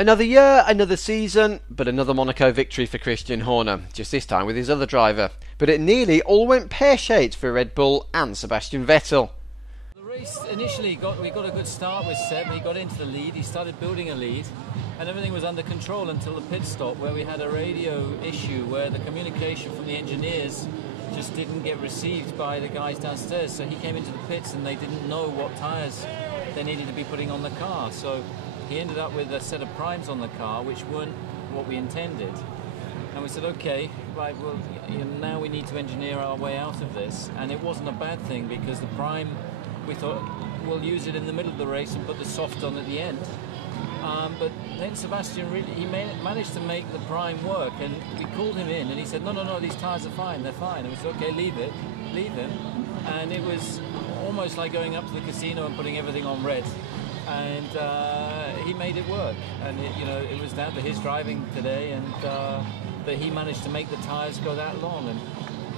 Another year, another season, but another Monaco victory for Christian Horner, just this time with his other driver. But it nearly all went pear-shaped for Red Bull and Sebastian Vettel. The race initially we got a good start with Seb. He got into the lead, he started building a lead, and everything was under control until the pit stop, where we had a radio issue where the communication from the engineers just didn't get received by the guys downstairs. So he came into the pits and they didn't know what tyres they needed to be putting on the car. So he ended up with a set of primes on the car which weren't what we intended. And we said, okay, right, well, now we need to engineer our way out of this. And it wasn't a bad thing, because the prime, we thought, we'll use it in the middle of the race and put the soft on at the end. But then Sebastian he managed to make the prime work, and we called him in and he said, no, these tyres are fine, they're fine. And we said, okay, leave him. And it was almost like going up to the casino and putting everything on red. And he made it work, and it was down to his driving today, and that he managed to make the tyres go that long. And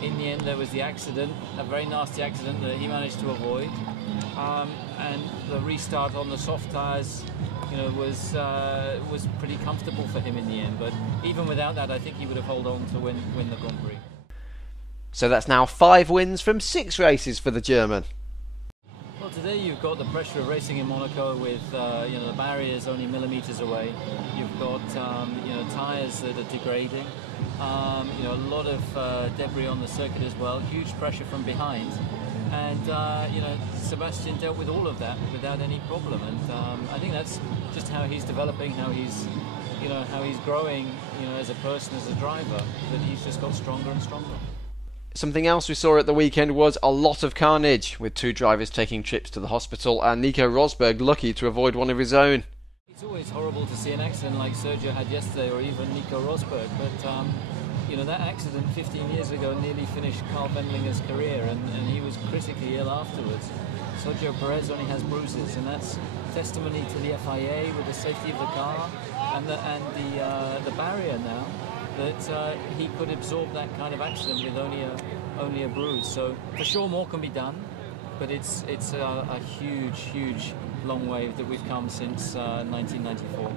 in the end, there was the accident, a very nasty accident that he managed to avoid, and the restart on the soft tyres, was pretty comfortable for him in the end. But even without that, I think he would have held on to win the Grand Prix. So that's now 5 wins from 6 races for the German. Well, today you've got the pressure of racing in Monaco with the barriers only millimetres away. You've got tyres that are degrading. A lot of debris on the circuit as well. Huge pressure from behind, and Sebastian dealt with all of that without any problem. And I think that's just how he's developing, how he's growing, as a person, as a driver. That he's just got stronger and stronger. Something else we saw at the weekend was a lot of carnage, with 2 drivers taking trips to the hospital and Nico Rosberg lucky to avoid one of his own. It's always horrible to see an accident like Sergio had yesterday, or even Nico Rosberg, but that accident 15 years ago nearly finished Carl Wendlinger's career, and he was critically ill afterwards. Sergio Perez only has bruises, and that's testimony to the FIA with the safety of the car and the barrier now, that he could absorb that kind of accident with only a bruise. So for sure more can be done, but it's a huge long way that we've come since 1994.